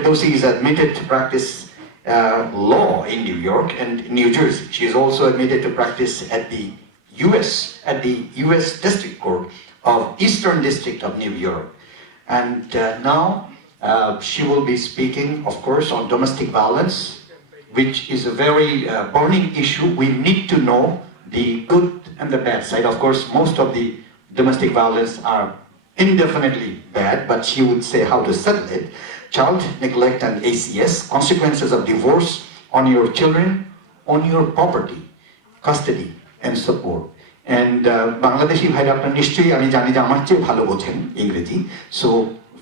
Firdausi is admitted to practice law in New York and New Jersey. She is also admitted to practice at the U.S. District Court of Eastern District of New York. And now she will be speaking, of course, on domestic violence, which is a very burning issue. We need to know the good and the bad side. Of course, most of the domestic violence are indefinitely bad, but she would say how to settle it. Child neglect and ACS, consequences of divorce on your children, on your property, custody and support. And Bangladeshi ভাইরা আপনারা নিশ্চয়ই আমি জানি যে আমার চেয়ে ভালো বোঝেন ইংরেজি। সো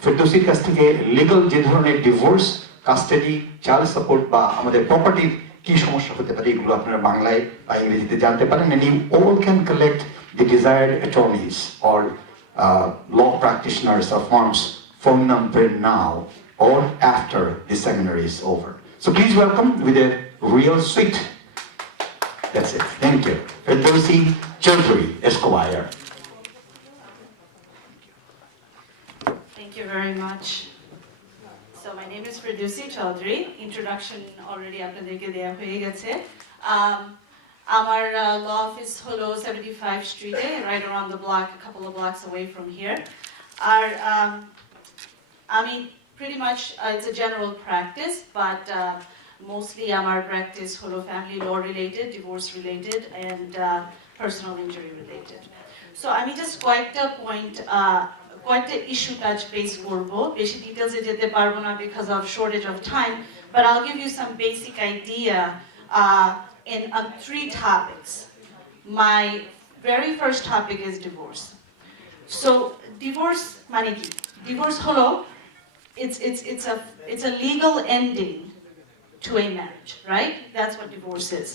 ফেরদৌসির কাছ থেকে লিগ্যাল যে ধরনের ডিভোর্স, কাস্টাডি, চাইল্ড সাপোর্ট বা আমাদের প্রপার্টির কি সমস্যা হতে পারে এগুলো আপনারা বাংলায় বা ইংরেজিতে জানতে পারেন। And you all can collect the desired attorneys or law practitioners or firms phone number now or after the seminar is over. So please welcome with a real sweet. That's it. Thank you. Firdausi Chaudhary, Esquire. Thank you very much. So my name is Firdausi Chaudhary. Introduction already আপনাদেরকে দেয়া হয়ে গেছে. Our law office হলো 75 Street, right around the block, a couple of blocks away from here. I mean, pretty much it's a general practice, but mostly our practice holo family law related, divorce related, and personal injury related. So I mean, just quite a point, quite an issue touch base korbo. Beshi details e jete parbo na because of shortage of time, but I'll give you some basic idea in 3 topics. My very first topic is divorce. So divorce mane ki? Divorce holo it's a legal ending to a marriage, right? That's what divorce is.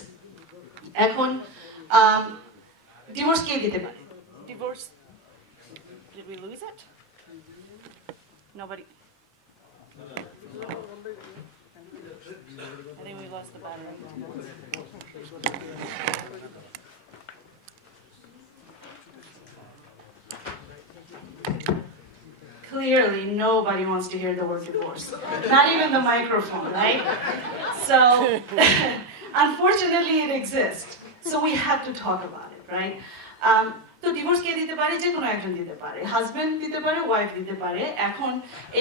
Ekhon divorce ke dite pare? Divorce, did we lose it? Nobody. I think we lost the battery. Clearly, nobody wants to hear the word divorce. Not even the microphone, right? So, unfortunately, it exists. So we have to talk about it, right? তো ডিভোর্স কে দিতে পারে? যে কোনো একজন দিতে পারে, হাজবেন্ড দিতে পারে, ওয়াইফ দিতে পারে। এখন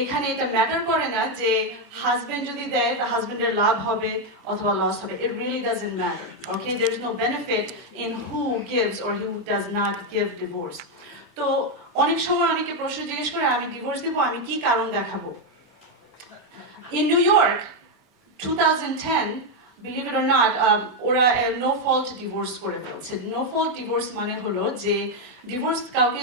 এখানে এটা ম্যাটার করে না যে হাজবেন্ড যদি দেয় তা হাজবেন্ডের লাভ হবে অথবা লস হবে। It really doesn't matter. Okay, there is no benefit in who gives or who does not give divorce. তো অনেক সময় অনেকে প্রশ্ন জিজ্ঞেস করে আমি ডিভোর্স দেব, আমি কি কারণ দেখাবো? In New York 2010, believe it or not, ওরা নো ফল্ট ডিভোর্স করে ফেলছে। নো ফল্ট ডিভোর্স মানে হলো যে ডিভোর্স কাউকে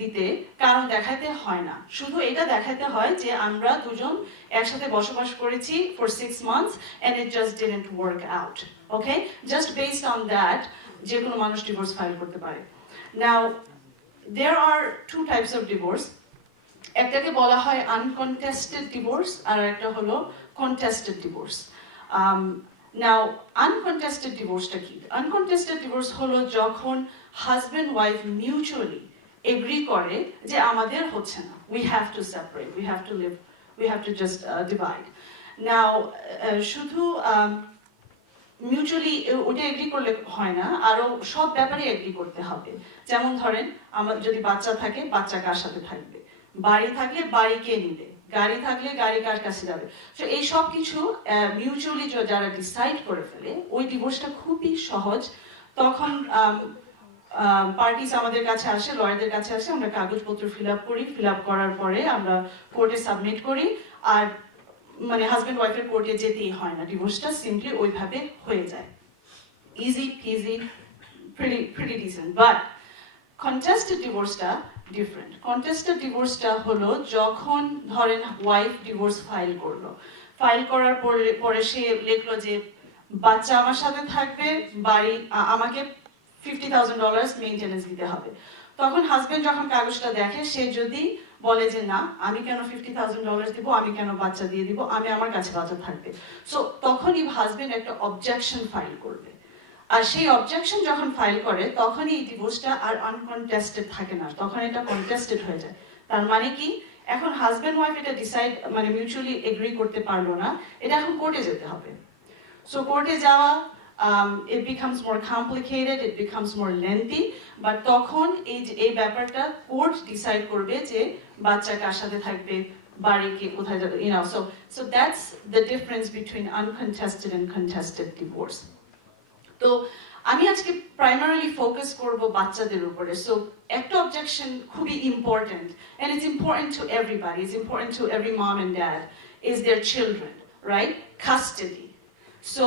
দিতে কারণ দেখাতে হয় না, শুধু এটা দেখাতে হয় যে আমরা দুজন একসাথে বসবাস করেছি for 6 months and it just didn't work out. Okay, just based on that যে কোনো মানুষ ডিভোর্স ফাইল করতে পারে। Now there are 2 types of divorce. একটাকে বলা হয় uncontested divorce আর একটা হলো contested divorce. Now uncontested divorce টা কি? Uncontested divorce হলো যখন হাজবেন্ড ওয়াইফ মিউচুয়ালি এগ্রি করে যে আমাদের হচ্ছে না, we have to separate, we have to live, we have to just divide. Now শুধু মিউচুয়ালি ওটা এগ্রি করলে হয় না, আরো সব ব্যাপারে এগ্রি করতে হবে। যেমন ধরেন আমার যদি বাচ্চা থাকে, বাচ্চা কার সাথে থাকবে, বাড়ি থাকলে বাড়ি কে নিবে, গাড়ি থাকলে গাড়ি কার কাছে যাবে। তো এই সব কিছু মিউচুয়ালি যারা ডিসাইড করে ফেলে ওই ডিভোর্সটা খুবই সহজ। তখন পার্টিস আমাদের কাছে আসে, লয়ারদের কাছে আসে, আমরা কাগজপত্র ফিল আপ করি, ফিল আপ করার পরে আমরা কোর্টে সাবমিট করি, আর মানে হাজবেন্ড ওয়াইফের কোর্টে যেতেই হয় না, ডিভোর্সটা সিম্পলি ওইভাবে হয়ে যায়। Easy peasy, pretty decent. But contested ডিভোর্সটা ডিফারেন্ট। কন্টেস্টেড ডিভোর্সটা হলো যখন ধরেন ওয়াইফ ডিভোর্স ফাইল করলো, ফাইল করার পরে সে লিখলো যে বাচ্চা আমার সাথে থাকবে, বাড়ি আমাকে $50,000 মেইনটেনেন্স দিতে হবে। তখন হাজবেন্ড যখন কাগজটা দেখে, সে যদি বলে যে না আমি কেন $50,000 দিব, আমি কেন বাচ্চা দিয়ে দিব, আমি আমার কাছে বাচ্চা থাকবে, সো তখনই হাজবেন্ড একটা অবজেকশন ফাইল করবে। আর সেই অবজেকশন যখন ফাইল করে তখনই এই ডিভোর্সটা আর আনকন্টেস্টেড থাকে না, তখন এটা কন্টেস্টেড হয়ে যায়। তার মানে কি এখন হাজব্যান্ড ওয়াইফ এটা ডিসাইড মানে মিউচুয়ালি এগ্রি করতে পারলো না, এটা এখন কোর্টে যেতে হবে। সো কোর্টে যাওয়া it becomes more complicated, it becomes more lengthy, but তখন এই ব্যাপারটা কোর্ট ডিসাইড করবে যে বাচ্চা কার সাথে থাকবে, বাড়ি কে কোথায় যাবে, so that's the difference between uncontested and contested divorce. তো আমি আজকে প্রাইমারিলি ফোকাস করব বাচ্চাদের উপরে। সো একটা অবজেকশন খুবই important, and it's important to everybody, it's important to every mom and dad, is their children, right? Custody. So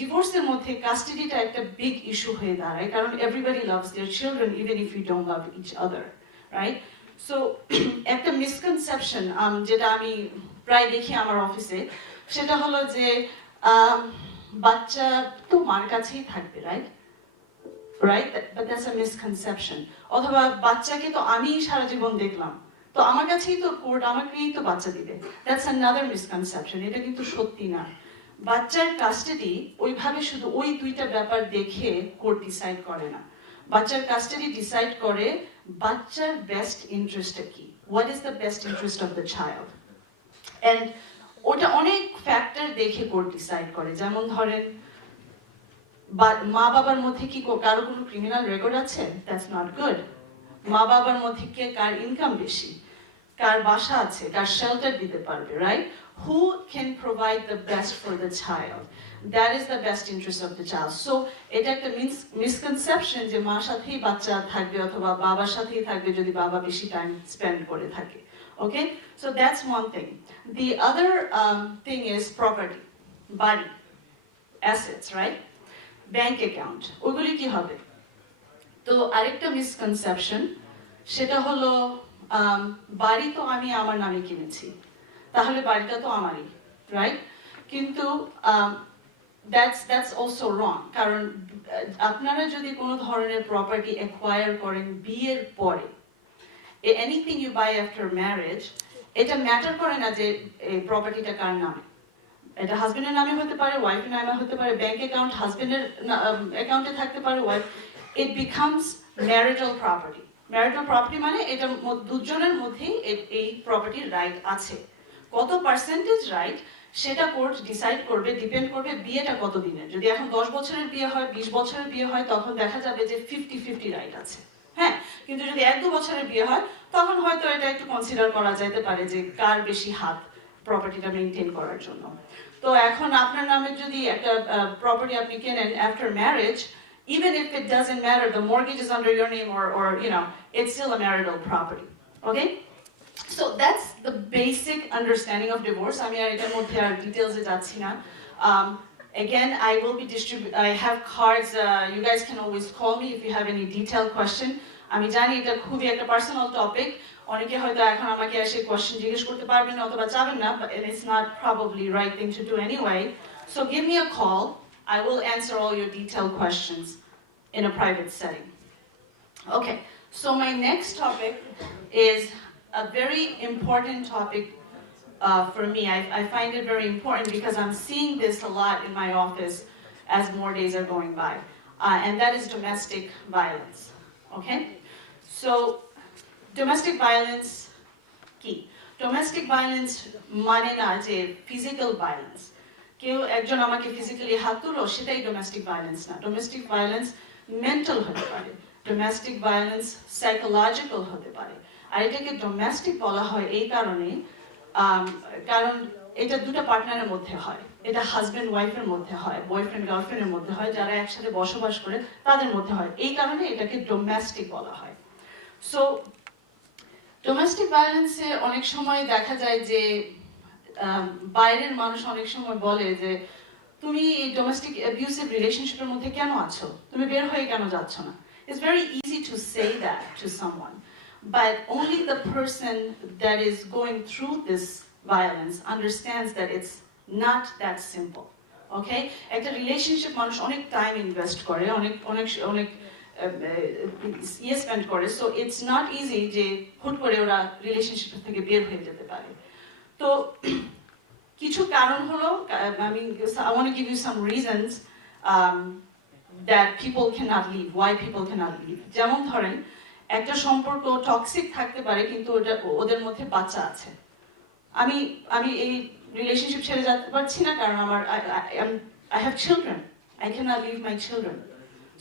ডিভোর্সের মধ্যে কাস্টাডিটা একটা বিগ ইস্যু হয়ে দাঁড়ায়, কারণ everybody loves their children even if you don't love each other, right? So একটা misconception যেটা আমি প্রায় দেখি আমার অফিসে, সেটা হলো যে বাচ্চা তো মার কাছেই থাকবে, right? But that's a misconception. অথবা বাচ্চাকে তো আমি সারা জীবন দেখলাম, তো আমার কাছেই তো কোর্ট আমাকেই তো বাচ্চা দিবে, দ্যাটস অ্যানাদার মিসকনসেপশন। এটা কিন্তু সত্যি না। বাচ্চার কাস্টাডি ওইভাবে শুধু ওই দুইটা ব্যাপার দেখে কোর্ট ডিসাইড করে না। বাচ্চার কাস্টাডি ডিসাইড করে বাচ্চার বেস্ট ইন্টারেস্টটা কি, what is the best interest of the child, and ওটা অনেক ফ্যাক্টর দেখে কোর্ট ডিসাইড করে। যেমন ধরেন মা বাবার মধ্যে কি কারো কোনো ক্রিমিনাল রেকর্ড আছে, দ্যাটস নট গুড। মা বাবার মধ্যে কে কার ইনকাম বেশি, কার বাসা আছে, কার শেল্টার দিতে পারবে, right? Who can provide the best for the child? That is the best interest of the child. So এটা একটা মিসকনসেপশন যে মার সাথেই বাচ্চা থাকবে অথবা বাবার সাথেই থাকবে যদি বাবা বেশি টাইম স্পেন্ড করে থাকে। Okay, so that's one thing. The other thing is property, বাড়ি, assets, right? Bank account, ওগুলি কি হবে? তো আরেকটা মিসকনসেপশন সেটা হলো বাড়ি তো আমি আমার নামে কিনেছি, তাহলে বাড়িটা তো আমারই, রাইট? কিন্তু দ্যাটস অলসো রং, কারণ আপনারা যদি কোনো ধরনের প্রপার্টি অ্যাকোয়ার করেন বিয়ের পরে, anything you buy after marriage, এটা ম্যাটার করে না যে এই প্রপার্টিটা কার নামে। এটা হাজবেন্ডের নামে হতে পারে, ওয়াইফের নামে হতে পারে, ব্যাংক অ্যাকাউন্ট হাজবেন্ডের অ্যাকাউন্টে থাকতে পারে, wife, it becomes marital property. Marital property মানে এটা দুজনের মধ্যেই এই প্রপার্টির রাইট আছে। কত পার্সেন্টেজ রাইট সেটা কোর্ট ডিসাইড করবে, ডিপেন্ড করবে বিয়েটা কত দিনের। যদি এখন 10 বছরের বিয়ে হয়, 20 বছরের বিয়ে হয়, তখন দেখা যাবে যে 50-50 রাইট আছে, হ্যাঁ। কিন্তু যদি 1-2 বছরের বিয়ে হয়, তখন হয়তো এটা একটু কনসিডার করা যেতে পারে যে কার বেশি হাত প্রপার্টিটা মেইনটেইন করার জন্য। তো এখন আপনার নামে যদি একটা প্রপার্টি আপনি কেনেন after marriage, even if it doesn't matter, the mortgage is under your name or it's still a marital property, okay? So that's the basic understanding of divorce. I mean, এটার মধ্যে আর ডিটেইলসে যাচ্ছি না। Again, I have cards, you guys can always call me if you have any detailed question. আমি জানি এটা খুবই একটা পার্সোনাল টপিক, অনেকে হয়তো এখন আমাকে এসে কোয়েশ্চেন জিজ্ঞেস করতে পারবেন না অথবা চাবেন না, but it's not probably right thing to do anyway. So give me a call, I will answer all your detailed questions in a private setting. Okay, so my next topic is a very important topic for me. I find it very important because I'm seeing this a lot in my office as more days are going by, and that is domestic violence. Okay, so domestic violence কি? Domestic violence মানে না যে physical violence, কেউ একজন আমাকে ফিজিক্যালি হাত তুললো সেটাই ডোমেস্টিক ভায়োলেন্স না। ডোমেস্টিক ভায়োলেন্স মেন্টাল হতে পারে, ডোমেস্টিক ভায়োলেন্স সাইকোলজিক্যাল হতে পারে। আর এটাকে ডোমেস্টিক বলা হয় এই কারণে কারণ এটা দুটো পার্টনারের মধ্যে হয়, এটা হাজবেন্ড ওয়াইফের মধ্যে হয়, বয়ফ্রেন্ড গার্লফ্রেন্ডের মধ্যে হয়, যারা একসাথে বসবাস করে তাদের মধ্যে হয়, এই কারণে এটাকে ডোমেস্টিক বলা হয়। সো ডোমেস্টিক ভায়োলেন্সে অনেক সময় দেখা যায় যে বাইরের মানুষ অনেক সময় বলে যে তুমি ডোমেস্টিক অ্যাবিউসিভ রিলেশনশিপের মধ্যে কেন আছো, তুমি বের হয়ে কেন যাচ্ছ না। It's very easy to say that to someone, but only the person that is going through this violence understands that it's not that simple. Okay, একটা রিলেশনশিপ মানুষ অনেক টাইম ইনভেস্ট করে, অনেক স্পেন্ড করে, সো ইটস নট ইজি যে হুট করে ওরা রিলেশনশিপ থেকে বের হয়ে যেতে পারে। তো কিছু কারণ হলো, I want to give you some reasons that people cannot leave, why people cannot leave. যেমন ধরেন একটা সম্পর্ক টক্সিক থাকতে পারে কিন্তু ওদের মধ্যে বাচ্চা আছে। আমি আমি এই রিলেশনশিপ ছেড়ে যেতে পারছি না কারণ আমার I have children. I cannot leave my children.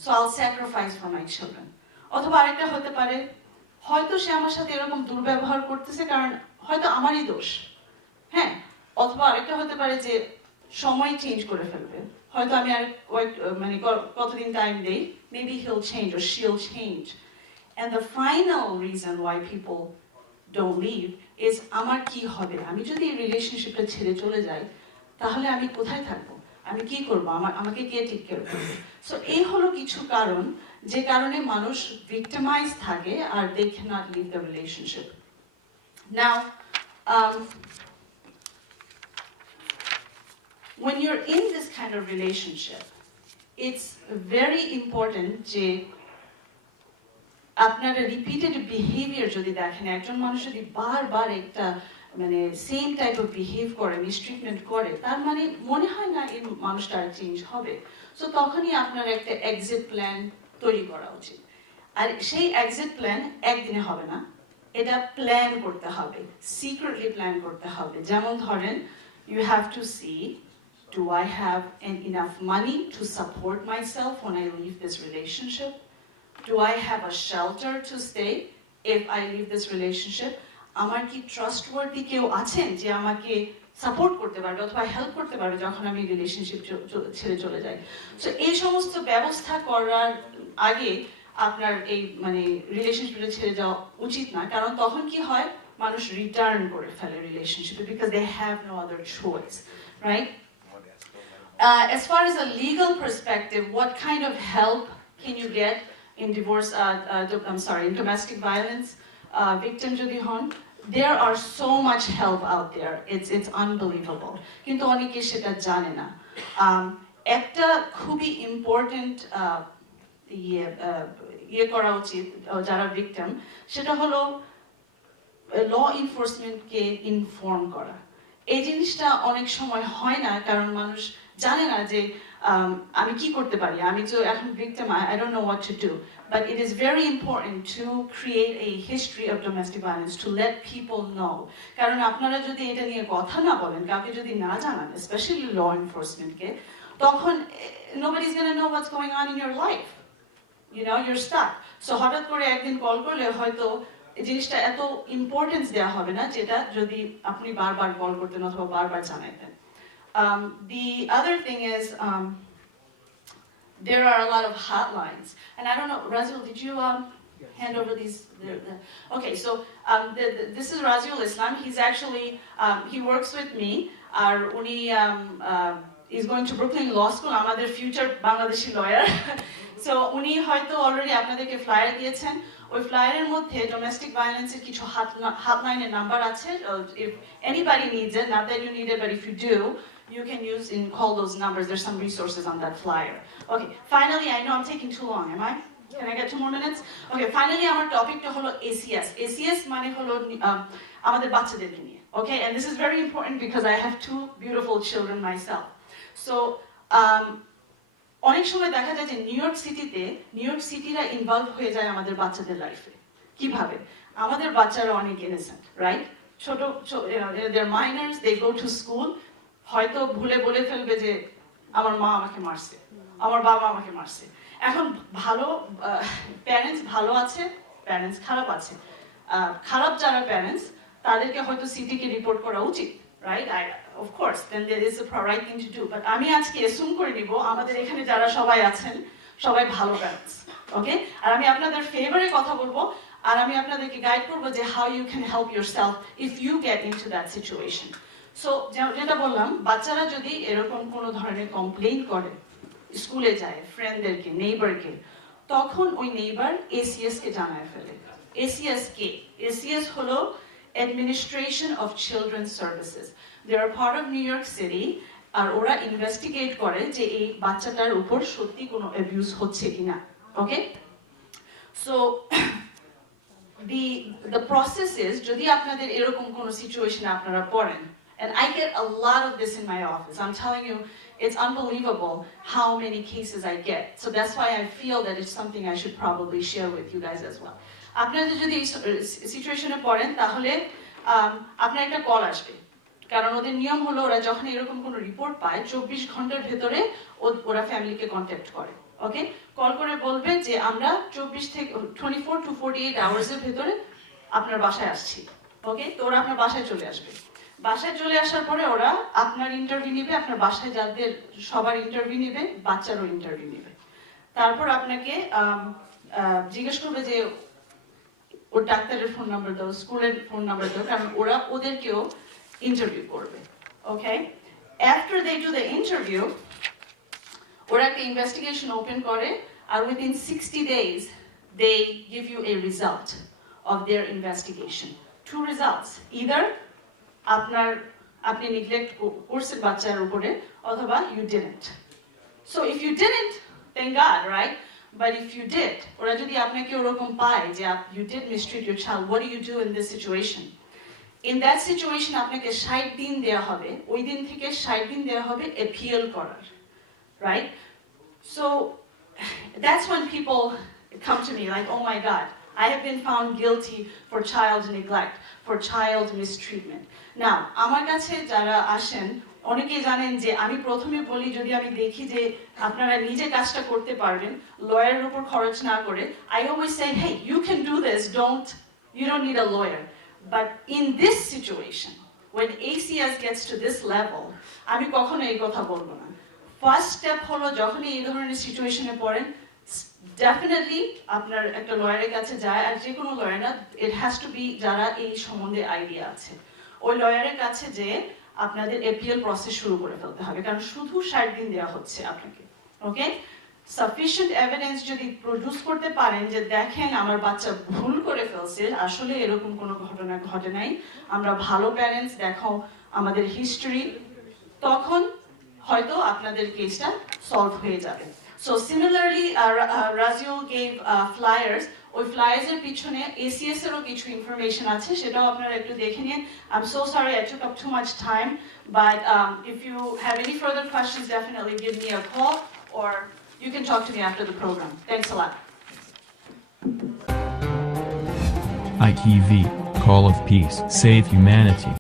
So I'll sacrifice for my children. অথবা আরেকটা হতে পারে হয়তো সে আমার সাথে এরকম দুর্ব্যবহার করতেছে কারণ হয়তো আমারই দোষ। হ্যাঁ, অথবা আরেকটা হতে পারে যে সময় চেঞ্জ করে ফেলবে। হয়তো আমি আর মানে কতদিন টাইম দেই, maybe he'll change or she'll change. And the final reason why people don't leave is আমার কি হবে? আমি যদি এই রিলেশনশিপটা ছেড়ে চলে যাই তাহলে আমি কোথায় থাকবো? আমি কি করব? আমাকে কে টেক কেয়ার করবে? সো এই হলো কিছু কারণ যে কারণে মানুষ ভিক্টিমাইজ থাকে আর they cannot leave the relationship. Now, when you're in this kind of relationship, it's very important যে আপনারা রিপিটেড বিহেভিয়ার যদি দেখেন, একজন মানুষ যদি বারবার একটা মানে সেম টাইপ অফ বিহেভ করে, মিসট্রিটমেন্ট করে, তার মানে মনে হয় না এই মানুষটা চেঞ্জ হবে। সো তখনই আপনার একটা এক্সিট প্ল্যান তৈরি করা উচিত। আর সেই এক্সিট প্ল্যান একদিনে হবে না, এটা প্ল্যান করতে হবে, সিক্রেটলি প্ল্যান করতে হবে। যেমন ধরেন, you have to see, do I have enough money to support myself when I leave this relationship? Do I have a shelter to stay if I leave this relationship? আমার কি ট্রাস্টওয়ার্দি কেউ আছেন যে আমাকে সাপোর্ট করতে পারবে অথবা হেল্প করতে পারবে যখন আমি রিলেশনশিপ ছেড়ে চলে যাই? সো এই সমস্ত ব্যবস্থা করার আগে আপনার এই মানে রিলেশনশিপটা ছেড়ে যাওয়া উচিত না, কারণ তখন কি হয়, মানুষ রিটার্ন করে ফেলে রিলেশনশিপে because they have no other choice, right? As far as a legal perspective, what kind of help can you get in divorce, in domestic violence, victim যদি হন? There are so much help out there. It's unbelievable. কিন্তু অনেকে সেটা জানে না। একটা খুবই ইম্পর্টেন্ট ইয়ে করা উচিত যারা ভিকটিম, সেটা হলো ল এনফোর্সমেন্টকে ইনফর্ম করা। এই জিনিসটা অনেক সময় হয় না কারণ মানুষ জানে না যে আমি কি করতে পারি, আমি তো এখন victim, I don't know what to do. But it is very important to create a history of domestic violence, to let people know. কারণ আপনারা যদি এটা নিয়ে কথা না বলেন, কাউকে যদি না জানান, especially law enforcement কে, তখন nobody's going to know what's going on in your life. You know, you're stuck. So হঠাৎ করে একদিন কল করলে হয়তো এই জিনিসটা এত ইম্পর্টেন্স দেওয়া হবে না যেটা যদি আপনি বারবার কল করতেন অথবা বারবার জানাইতেন। The other thing is, there are a lot of hotlines, and I don't know, Raziul, did you hand over these? Okay, so this is Raziul Islam. He's actually he works with me. Uni is going to Brooklyn Law School. Amader future Bangladeshi lawyer. So uni hoyto already আপনাদেরকে flyer দিয়েছেন। ওই ফ্লায়ারের মধ্যে ডোমেস্টিক ভায়োলেন্সের কিছু হটলাইনের নাম্বার আছে। If anybody needs it, not that you need it, but if you do, you can use and call those numbers. There's some resources on that flyer. Okay, finally, I know I'm taking too long, am I? Can I get 2 more minutes? Okay, finally, our topic to holo ACS. ACS মানে হলো আমাদের বাচ্চাদেরকে নিয়ে. Okay, and this is very important because I have 2 beautiful children myself. So, অনেক সময় দেখা যায় যে নিউ ইয়র্ক সিটিরা ইনভলভ হয়ে যায় আমাদের বাচ্চাদের লাইফে। কিভাবে? আমাদের বাচ্চারা অনেক ইনোসেন্ট, রাইট? ছোট they're minors, they go to school, হয়তো ভুলে বলে ফেলবে যে আমার মা আমাকে মারছে, আমার বাবা আমাকে মারছে। এখন ভালো প্যারেন্টস ভালো আছে, প্যারেন্টস খারাপ আছে। খারাপ যারা প্যারেন্টস তাদেরকে হয়তো সিটিকে রিপোর্ট করা উচিত, right? Of course, then there is a right thing to do. But আমি আজকে assume করে নিব আমাদের এখানে যারা সবাই আছেন সবাই ভালো প্যারেন্টস, ওকে? আর আমি আপনাদের ফেভারে কথা বলবো আর আমি আপনাদেরকে গাইড করবো যে how you can help yourself if you get into that situation. So যেটা বললাম, বাচ্চারা যদি এরকম কোনো ধরনের কমপ্লেইন করে, স্কুলে যায়, ফ্রেন্ডদেরকে, নেইবারকে, তখন ওই নেইবার ACS কে জানায় ফেলে। ACS কে? ACS হলো Administration of Children's Services. They are part of New York City, আর ওরা ইনভেস্টিগেট করে যে এই বাচ্চাটার উপর সত্যি কোনো অ্যাবিউজ হচ্ছে কিনা, okay? So the process is, যদি আপনাদের এরকম কোনো সিচুয়েশনে আপনারা পড়েন, and I get a lot of this in my office. I'm telling you, it's unbelievable how many cases I get. So that's why I feel that it's something I should probably share with you guys as well. আপনারা যদি এই সিচুয়েশনে পড়েন তাহলে আপনার একটা কল আসবে, কারণ ওদের নিয়ম হলো ওরা যখন এরকম কোনো রিপোর্ট পায় 24 ঘন্টার ভেতরে ওরা ফ্যামিলিকে কন্ট্যাক্ট করে। ওকে, কল করে বলবে যে আমরা 24 to 48 আওয়ার্সের ভেতরে আপনার বাসায় আসছি। ওকে, তো ওরা আপনার বাসায় চলে আসবে। বাসায় চলে আসার পরে ওরা আপনার ইন্টারভিউ নিবে, আপনার বাসায় যাদের সবার ইন্টারভিউ নিবে, বাচ্চারও ইন্টারভিউ নিবে। তারপর আপনাকে জিজ্ঞেস করবে যে ওর ডাক্তারের ফোন নাম্বার দাও, স্কুলের ফোন নাম্বার দাও, কারণ ওরা ওদেরকেও ইন্টারভিউ করবে। Okay, after they do the interview ওরা একটা ইনভেস্টিগেশন ওপেন করে, আর within 60 days they give you a result of their investigation. Two results, either আপনি নেগলেক্ট করছেন বাচ্চার উপরে, অথবা you didn't. So if you didn't, thank God, right? But if you did, ওরা যদি আপনাকে ওরকম পায় যে you did mistreat your child, what do you do in this situation? In that situation আপনাকে 60 দিন দেওয়া হবে, ওই দিন থেকে 60 দিন দেওয়া হবে appeal করার, right? So that's when people come to me like, oh my God, I have been found guilty for child neglect, for child mistreatment. Now, আমার কাছে যারা আসেন অনেকেই জানেন যে আমি প্রথমে বলি, যদি আমি দেখি যে আপনারা নিজে কাজটা করতে পারবেন লয়ারের উপর খরচ না করে, I always say, hey, you can do this, you don't need a lawyer. But in this situation, when ACS gets to this level, আমি কখনো এই কথা বলবো না। ফার্স্ট স্টেপ হলো যখনই এই ধরনের সিচুয়েশনে পড়েন, ডেফিনেটলি আপনার একটা লয়ারের কাছে যায়, আর যে কোনো লয়ার না, ইট হ্যাজ টু বি যারা এই সম্বন্ধে আইডিয়া আছে। ওই লয়ারের কাছে যে আপনাদের এপিএল প্রসেস শুরু করে ফেলতে হবে, কারণ শুধু 60 দিন দেওয়া হচ্ছে আপনাকে। ওকে, সাফিসিয়েন্ট এভিডেন্স যদি প্রডিউস করতে পারেন যে দেখেন আমার বাচ্চা ভুল করে ফেলছে, আসলে এরকম কোনো ঘটনা ঘটে নাই, আমরা ভালো প্যারেন্টস, দেখো আমাদের হিস্ট্রি, তখন হয়তো আপনাদের কেসটা সলভ হয়ে যাবে। So similarly, Raziel gave flyers. ওই flyers এর পিছনে ACS এরও কিছু ইনফরমেশন আছে, সেটাও আপনারা একটু দেখে নিন। I'm so sorry I took up too much time, but if you have any further questions, definitely give me a call, or you can talk to me after the program. Thanks a lot. ITV, Call of Peace, Save Humanity.